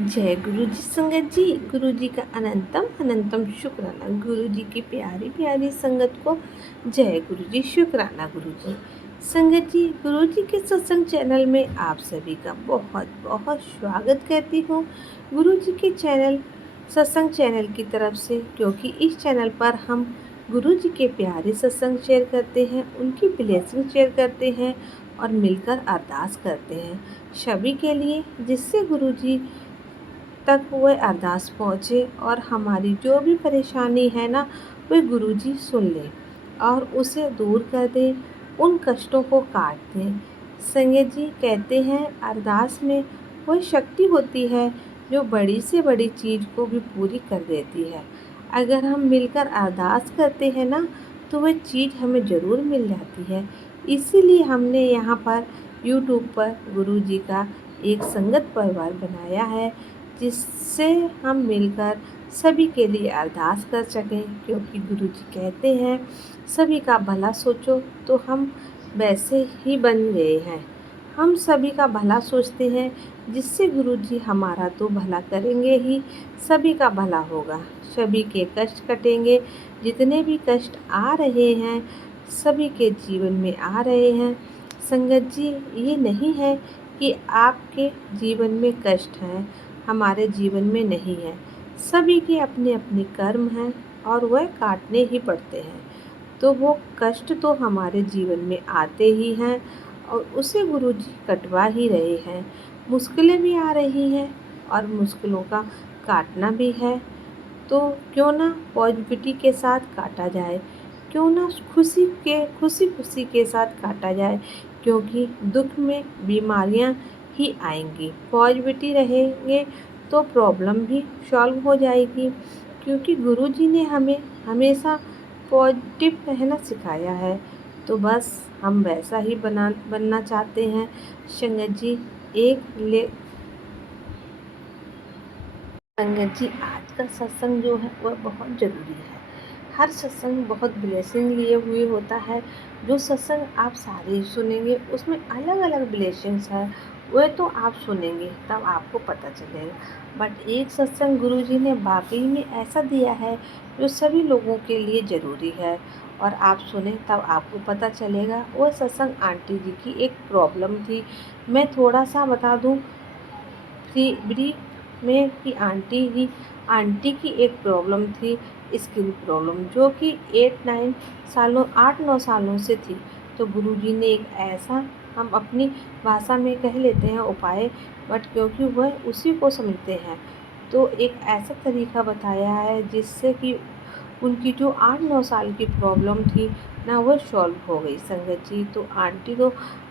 जय गुरु जी संगत जी। गुरु जी का अनंतम अनंतम शुक्राना। गुरु जी की प्यारी प्यारी संगत को जय गुरु जी, शुक्राना गुरु जी। संगत जी, गुरु जी के सत्संग चैनल में आप सभी का बहुत बहुत स्वागत करती हूँ। गुरु जी के चैनल सत्संग चैनल की तरफ से, क्योंकि इस चैनल पर हम गुरु जी के प्यारे सत्संग शेयर करते हैं, उनकी ब्लेसिंग शेयर करते हैं और मिलकर अरदास करते हैं सभी के लिए, जिससे गुरु जी तक वह अरदास पहुँचे और हमारी जो भी परेशानी है ना, वह गुरुजी सुन ले और उसे दूर कर दे, उन कष्टों को काट दें। संगत जी, कहते हैं अरदास में वह शक्ति होती है जो बड़ी से बड़ी चीज़ को भी पूरी कर देती है। अगर हम मिलकर अरदास करते हैं ना, तो वह चीज़ हमें ज़रूर मिल जाती है। इसीलिए हमने यहाँ पर यूट्यूब पर गुरुजी का एक संगत परिवार बनाया है, जिससे हम मिलकर सभी के लिए अरदास कर सकें, क्योंकि गुरु जी कहते हैं सभी का भला सोचो, तो हम वैसे ही बन गए हैं। हम सभी का भला सोचते हैं, जिससे गुरु जी हमारा तो भला करेंगे ही, सभी का भला होगा, सभी के कष्ट कटेंगे। जितने भी कष्ट आ रहे हैं, सभी के जीवन में आ रहे हैं। संगत जी, ये नहीं है कि आपके जीवन में कष्ट हैं, हमारे जीवन में नहीं है। सभी के अपने अपने कर्म हैं और वह काटने ही पड़ते हैं। तो वो कष्ट तो हमारे जीवन में आते ही हैं और उसे गुरु जी कटवा ही रहे हैं। मुश्किलें भी आ रही हैं और मुश्किलों का काटना भी है। तो क्यों ना पॉजिटिविटी के साथ काटा जाए, क्यों ना खुशी खुशी के साथ काटा जाए, क्योंकि दुख में बीमारियां ही आएंगी। पॉजिटिविटी रहेंगे तो प्रॉब्लम भी सॉल्व हो जाएगी, क्योंकि गुरु जी ने हमें हमेशा पॉजिटिव रहना सिखाया है। तो बस हम वैसा ही बनना चाहते हैं। संगत जी, संगत जी, आज का सत्संग जो है वह बहुत ज़रूरी है। हर सत्संग बहुत ब्लेसिंग लिए हुए होता है। जो सत्संग आप सारे ही सुनेंगे, उसमें अलग अलग ब्लेसिंग्स है, वह तो आप सुनेंगे तब आपको पता चलेगा। बट एक सत्संग गुरु जी ने वाकई में ऐसा दिया है जो सभी लोगों के लिए ज़रूरी है, और आप सुने तब आपको पता चलेगा। वह सत्संग आंटी जी की एक प्रॉब्लम थी। मैं थोड़ा सा बता दूँ ब्रीफ में कि आंटी की एक प्रॉब्लम थी, स्किन प्रॉब्लम, जो कि 8-9 सालों से थी। तो गुरुजी ने एक ऐसा, हम अपनी भाषा में कह लेते हैं उपाय, बट क्योंकि वह उसी को समझते हैं, तो एक ऐसा तरीका बताया है जिससे कि उनकी जो 8-9 साल की प्रॉब्लम थी ना, वो सॉल्व हो गई। संगत जी, तो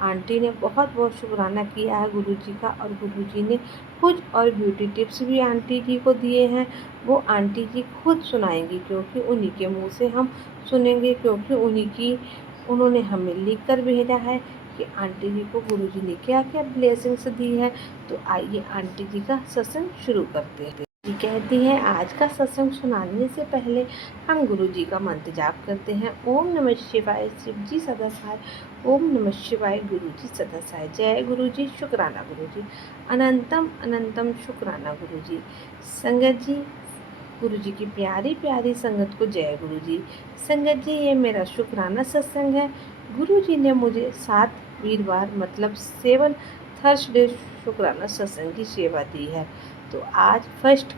आंटी ने बहुत बहुत शुक्राना किया है गुरुजी का, और गुरुजी ने कुछ और ब्यूटी टिप्स भी आंटी जी को दिए हैं। वो आंटी जी खुद सुनाएंगी, क्योंकि उन्हीं के मुंह से हम सुनेंगे, क्योंकि उन्होंने हमें लिख कर भेजा है कि आंटी जी को गुरुजी ने क्या क्या ब्लेसिंग्स दी है। तो आइए आंटी जी का सत्संग शुरू करते हैं। जी कहती हैं, आज का सत्संग सुनाने से पहले हम गुरु जी का मंत्र जाप करते हैं। ओम नमः शिवाय, शिव जी सदा सहाय। ओम नमः शिवाय, गुरु जी सदा सहाय। जय गुरु जी, शुक्राना गुरु जी, अनंतम अनंतम शुक्राना गुरु जी। संगत जी, गुरु जी की प्यारी प्यारी संगत को जय गुरु जी। संगत जी, ये मेरा शुक्राना सत्संग है। गुरु जी ने मुझे 7 वीरवार मतलब 7 थर्सडे शुक्राना सत्संग की सेवा दी है। तो आज फर्स्ट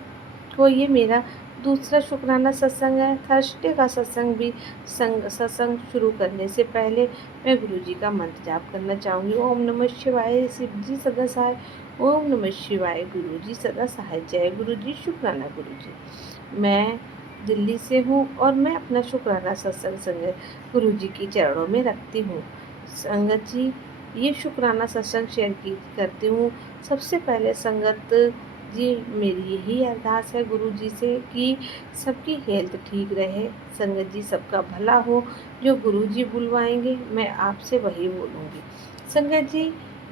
को ये मेरा दूसरा शुक्राना सत्संग है। थर्सडे का सत्संग भी सत्संग शुरू करने से पहले मैं गुरु जी का मंत्र जाप करना चाहूँगी। ओम नमः शिवाय, शिव जी सदा सहाय। ओम नमः शिवाय, गुरु जी सदा सहाय। जय गुरु जी, शुक्राना गुरु जी। मैं दिल्ली से हूँ और मैं अपना शुक्राना सत्संग गुरु जी के चरणों में रखती हूँ। संगत जी, ये शुक्राना सत्संग शेयर करती हूँ। सबसे पहले संगत जी, मेरी यही अरदास है गुरु जी से कि सबकी हेल्थ ठीक रहे। संगत जी, सबका भला हो। जो गुरु जी बुलवाएंगे मैं आपसे वही बोलूँगी। संगत जी,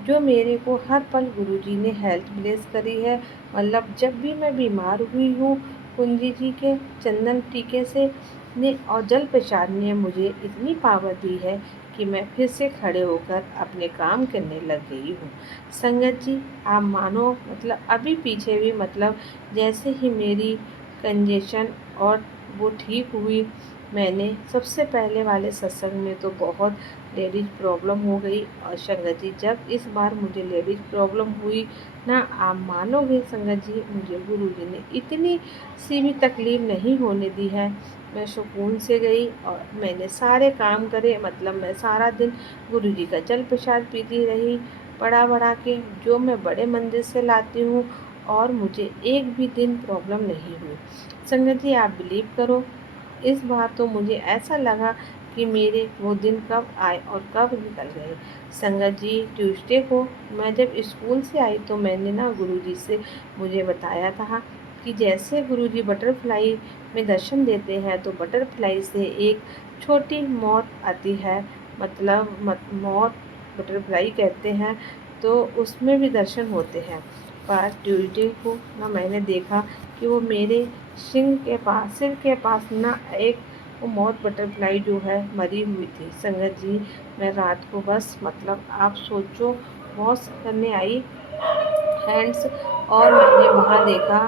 जो मेरे को हर पल गुरु जी ने हेल्थ ब्लेस करी है, मतलब जब भी मैं बीमार हुई हूँ, कुंजी जी के चंदन टीके से ने और जल प्रसाद ने मुझे इतनी पावर दी है कि मैं फिर से खड़े होकर अपने काम करने लग गई हूँ। संगत जी, आप मानो मतलब अभी पीछे भी मतलब जैसे ही मेरी कंजेशन और वो ठीक हुई, मैंने सबसे पहले वाले सत्संग में तो बहुत लेडीज प्रॉब्लम हो गई। और संगत जी, जब इस बार मुझे लेडीज प्रॉब्लम हुई ना, आप मानोगे संगत जी, मुझे गुरुजी ने इतनी सी भी तकलीफ नहीं होने दी है। मैं सुकून से गई और मैंने सारे काम करे, मतलब मैं सारा दिन गुरुजी का जल प्रसाद पीती रही, बढ़ा बढ़ा के, जो मैं बड़े मंदिर से लाती हूँ, और मुझे एक भी दिन प्रॉब्लम नहीं हुई। संगत जी, आप बिलीव करो, इस बार तो मुझे ऐसा लगा कि मेरे वो दिन कब आए और कब निकल गए। संगत जी, ट्यूसडे को मैं जब स्कूल से आई तो मैंने ना गुरुजी से मुझे बताया था कि जैसे गुरुजी बटरफ्लाई में दर्शन देते हैं तो बटरफ्लाई से एक छोटी मौत आती है, मतलब मौत बटरफ्लाई कहते हैं, तो उसमें भी दर्शन होते हैं। पर ट्यूसडे को ना मैंने देखा कि वो मेरे सिर के पास ना एक वो मौत बटरफ्लाई जो है मरी हुई थी। संगत जी, मैं रात को बस मतलब आप सोचो वॉश करने आई हैंड्स, और मैंने वहाँ देखा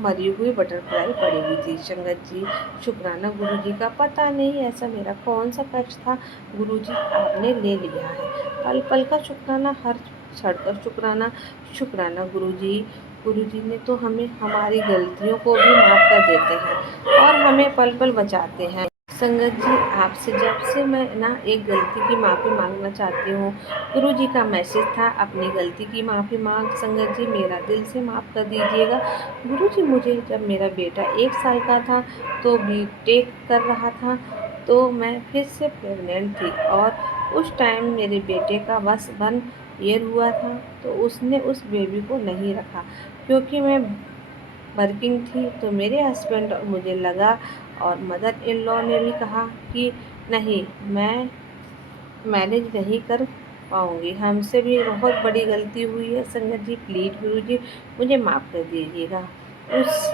मरी हुई बटरफ्लाई पड़ी हुई थी। संगत जी, शुक्राना गुरुजी का, पता नहीं ऐसा मेरा कौन सा कष्ट था, गुरुजी आपने ले लिया है। पल पल का शुक्राना, हर क्षण का शुक्राना। शुक्राना गुरुजी, गुरुजी ने तो हमें हमारी गलतियों को भी माफ़ कर देते हैं और हमें पल पल बचाते हैं। संगत जी, आपसे जब से मैं ना एक गलती की माफ़ी मांगना चाहती हूँ, गुरुजी का मैसेज था अपनी गलती की माफ़ी मांग। संगत जी, मेरा दिल से माफ़ कर दीजिएगा। गुरुजी, मुझे जब मेरा बेटा 1 साल का था तो बीटेक कर रहा था, तो मैं फिर से प्रेग्नेंट थी और उस टाइम मेरे बेटे का बस 1 ईयर हुआ था, तो उसने उस बेबी को नहीं रखा क्योंकि मैं वर्किंग थी। तो मेरे हस्बैंड और मुझे लगा, और मदर इन लॉ ने भी कहा कि नहीं, मैं मैनेज नहीं कर पाऊँगी, हमसे भी बहुत बड़ी गलती हुई है। संगत जी, प्लीज़ गुरुजी मुझे माफ़ कर दीजिएगा। उस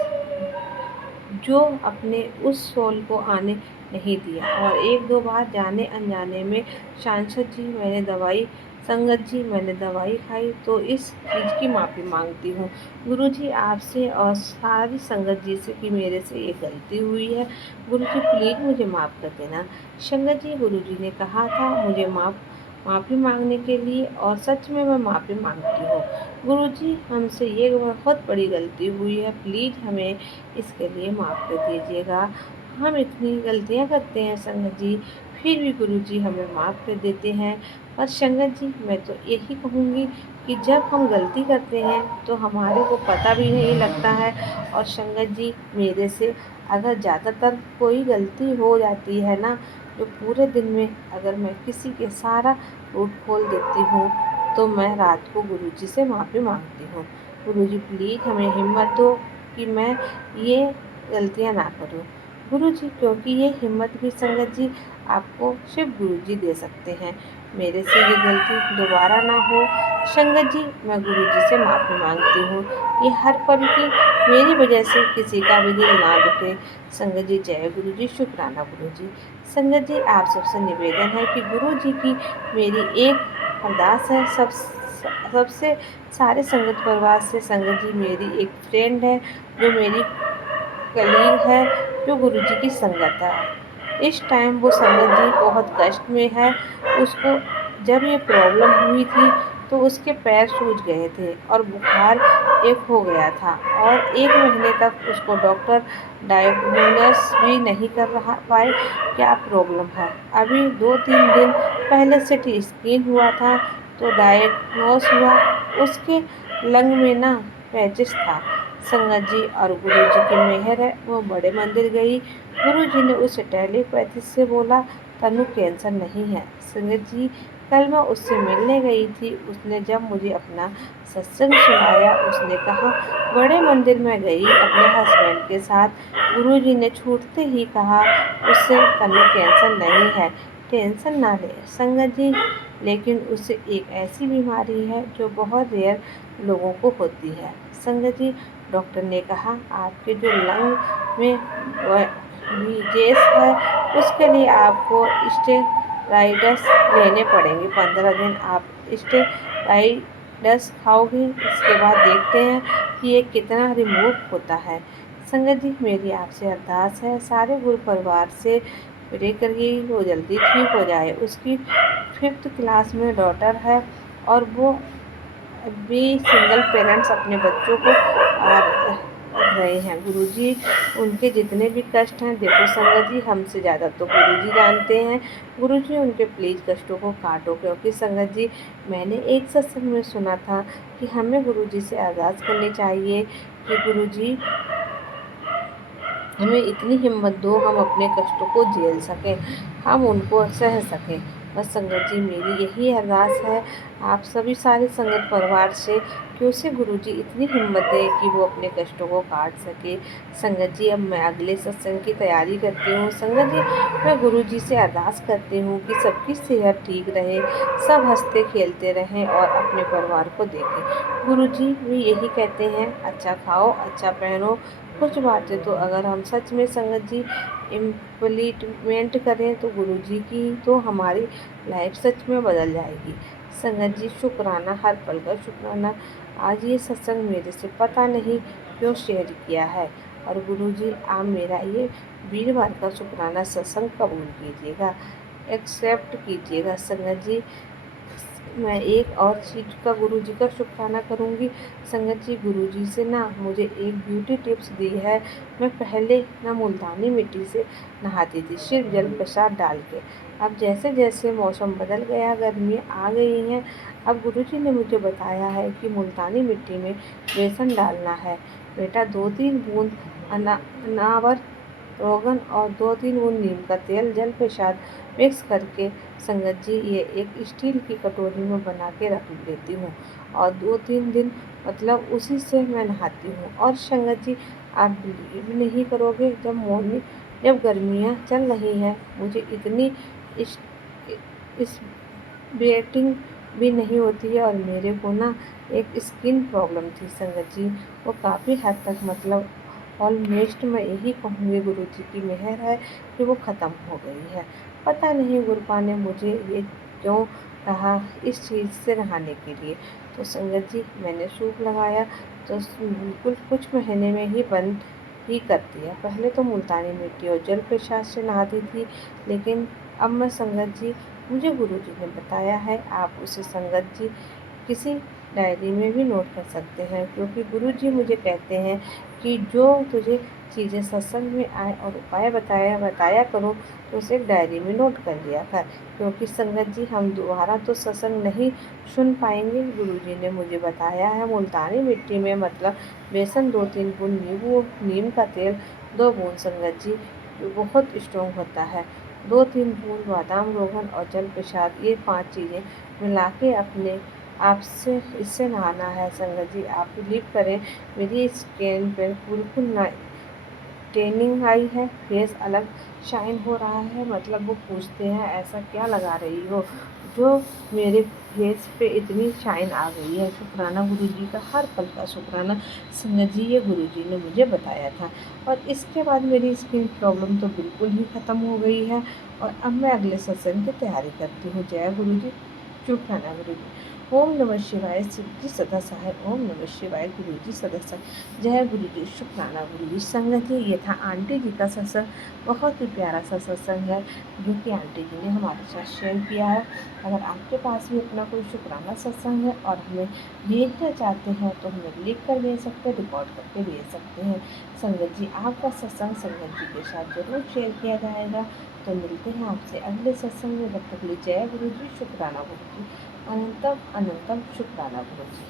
जो अपने उस सोल को आने नहीं दिया, और 1-2 बार जाने अनजाने में सांसद जी मैंने दवाई संगत जी मैंने दवाई खाई, तो इस चीज़ की माफ़ी मांगती हूँ गुरुजी आपसे और सारी संगत जी से कि मेरे से ये गलती हुई है। गुरुजी प्लीज़ मुझे माफ़ कर देना। संगत जी, गुरुजी ने कहा था मुझे माफ़ी मांगने के लिए, और सच में मैं माफ़ी मांगती हूँ। गुरुजी, हमसे ये बहुत बड़ी गलती हुई है, प्लीज़ हमें इसके लिए माफ़ कर दीजिएगा। हम इतनी गलतियाँ करते हैं संगत जी, फिर भी गुरुजी हमें माफ़ कर देते हैं। और संगत जी, मैं तो यही कहूँगी कि जब हम गलती करते हैं तो हमारे को पता भी नहीं लगता है। और संगत जी, मेरे से अगर ज़्यादातर कोई गलती हो जाती है ना, जो पूरे दिन में अगर मैं किसी के सारा रूट खोल देती हूँ, तो मैं रात को गुरुजी से माफ़ी मांगती हूँ। गुरुजी प्लीज़ हमें हिम्मत दो कि मैं ये गलतियाँ ना करूँ। गुरुजी, क्योंकि ये हिम्मत भी संगत जी आपको सिर्फ गुरुजी दे सकते हैं। मेरे से ये गलती दोबारा ना हो। संगत जी, मैं गुरुजी से माफ़ी मांगती हूँ। ये हर पल की मेरी वजह से किसी का भी दिल ना दुखे। संगत जी, जय गुरुजी, शुक्राना गुरुजी। संगत जी, आप सबसे निवेदन है कि गुरुजी की मेरी एक अरदास है, सबसे सारे संगत परिवार से। संगत जी, मेरी एक फ्रेंड है जो मेरी कलीग है, जो गुरुजी की संगत है। इस टाइम वो संगत जी बहुत कष्ट में है। उसको जब ये प्रॉब्लम हुई थी तो उसके पैर सूज गए थे और बुखार एक हो गया था, और 1 महीने तक उसको डॉक्टर डायग्नोस भी नहीं कर रहा पाए क्या प्रॉब्लम है। अभी 2-3 दिन पहले सिटी स्कैन हुआ था तो डायग्नोस हुआ, उसके लंग में ना पैचिस था। संगत जी, और गुरुजी की मेहर है, वो बड़े मंदिर गई। गुरुजी ने उसे टेलीपैथी से बोला तनु कैंसर नहीं है। संगत जी, कल मैं उससे मिलने गई थी, उसने जब मुझे अपना सत्संग सुनाया, उसने कहा बड़े मंदिर में गई अपने हस्बैंड के साथ, गुरुजी ने छूटते ही कहा उससे तनु कैंसर नहीं है, टेंशन ना ले। संगत जी, लेकिन उसे एक ऐसी बीमारी है जो बहुत रेयर लोगों को होती है। संगत जी, डॉक्टर ने कहा आपके जो लंग में गैस है, उसके लिए आपको राइडर्स लेने पड़ेंगे। 15 दिन आप स्टेरॉइड्स खाओगे, इसके बाद देखते हैं कि ये कितना रिमूव होता है। संगत जी, मेरी आपसे अरदास है, सारे गुरु परिवार से प्रे करिए वो जल्दी ठीक हो जाए। उसकी 5th क्लास में डॉटर है और वो भी सिंगल पेरेंट्स अपने बच्चों को रहे हैं। गुरुजी, उनके जितने भी कष्ट हैं, देखो संगत जी, हमसे ज़्यादा तो गुरुजी जानते हैं। गुरुजी, उनके प्लीज़ कष्टों को काटो, क्योंकि संगत जी, मैंने एक सत्संग में सुना था कि हमें गुरुजी से अरदास करनी चाहिए कि गुरुजी हमें इतनी हिम्मत दो, हम अपने कष्टों को झेल सकें, हम उनको सह सकें। बस संगत जी, मेरी यही अरदास है आप सभी सारे संगत परिवार से कि उसे गुरुजी इतनी हिम्मत दें कि वो अपने कष्टों को काट सके। संगत जी, अब मैं अगले सत्संग की तैयारी करती हूँ। संगत जी, मैं गुरुजी से अरदास करती हूँ कि सबकी सेहत ठीक रहे, सब हंसते खेलते रहें और अपने परिवार को देखें। गुरुजी भी यही कहते हैं, अच्छा खाओ, अच्छा पहनो। कुछ बातें तो अगर हम सच में संगत जी इम्प्लीमेंट करें तो गुरुजी की तो हमारी लाइफ सच में बदल जाएगी। संगत जी, शुक्राना, हर पल का शुक्राना। आज ये सत्संग मेरे से पता नहीं क्यों शेयर किया है, और गुरुजी आप मेरा ये वीरवार का शुक्राना सत्संग कबूल कीजिएगा, एक्सेप्ट कीजिएगा। संगत जी, मैं एक और चीज़ का गुरुजी का शुक्राना करूँगी। संगत जी, गुरुजी से ना मुझे एक ब्यूटी टिप्स दी है। मैं पहले ना मुल्तानी मिट्टी से नहाती थी, सिर्फ जल प्रसाद डाल के। अब जैसे जैसे मौसम बदल गया, गर्मियाँ आ गई हैं, अब गुरुजी ने मुझे बताया है कि मुल्तानी मिट्टी में बेसन डालना है। बेटा, 2-3 बूंद अनावर रोगन और 2-3 बूंद नीम का तेल जल प्रसाद मिक्स करके संगत जी ये एक स्टील की कटोरी में बना के रख लेती हूँ, और 2-3 दिन मतलब उसी से मैं नहाती हूँ। और संगत जी, आप बिलीव नहीं करोगे, जब गर्मियाँ चल रही हैं, मुझे इतनी इस वेटिंग भी नहीं होती है, और मेरे को ना एक स्किन प्रॉब्लम थी संगत जी, वो काफ़ी हद तक मतलब ऑलमोस्ट मैं यही कहूँगी गुरुजी की मेहर है कि वो ख़त्म हो गई है। पता नहीं गुरुपा ने मुझे ये क्यों कहा इस चीज़ से नहाने के लिए। तो संगत जी, मैंने सूप लगाया तो बिल्कुल कुछ महीने में ही बंद ही कर दिया। पहले तो मुल्तानी मिट्टी और जल प्रसाद से नहाती थी, लेकिन अब मैं संगत जी, मुझे गुरुजी ने बताया है, आप उसे संगत जी किसी डायरी में भी नोट कर सकते हैं, क्योंकि गुरुजी मुझे कहते हैं कि जो तुझे चीज़ें सत्संग में आए और उपाय बताया करो, तो उसे एक डायरी में नोट कर लिया कर, क्योंकि संगत जी हम दोबारा तो सत्संग नहीं सुन पाएंगे। गुरुजी ने मुझे बताया है मुल्तानी मिट्टी में मतलब बेसन, 2-3 बूंद नींबू, नीम का तेल 2 बूंद संगत जी, जो बहुत स्ट्रॉन्ग होता है, 2-3 बूंद बादाम रोगन और जल प्रसाद, ये 5 चीज़ें मिला के अपने आपसे इससे नहाना है। संगत जी, आप बिलीव करें, मेरी स्किन पर बिल्कुल ना ट्रेनिंग आई है, फेस अलग शाइन हो रहा है। मतलब वो पूछते हैं ऐसा क्या लगा रही हो, जो मेरे फेस पे इतनी शाइन आ गई है। शुक्राना गुरुजी का, हर पल का शुक्राना। संगत जी, ये गुरुजी ने मुझे बताया था, और इसके बाद मेरी स्किन प्रॉब्लम तो बिल्कुल ही ख़त्म हो गई है, और अब मैं अगले सत्संग की तैयारी करती हूँ। जय गुरुजी, शुक्राना गुरुजी। ओम नमः शिवाय, शिव जी सदा सहाय। ओम नमः शिवाय, गुरु जी सदा सहाय। जय गुरु जी, शुक्राना गुरु जी। संगत जी, ये था आंटी जी का सत्संग, बहुत ही प्यारा सा सत्संग है जो कि आंटी जी ने हमारे साथ शेयर किया है। अगर आपके पास भी अपना कोई शुक्राना सत्संग है और हमें भेजना चाहते हैं तो हमें लिख कर भेज सकते हैं, रिकॉर्ड करके भेज सकते हैं। संगत जी, आपका सत्संग संगत जी के साथ जरूर शेयर किया जाएगा। तो मिलते हैं आपसे अगले सत्संग में, तब तक के लिए जय गुरु जी, शुक्राना गुरु जी, अनंतम अनंतम शुक्राना गुरु जी।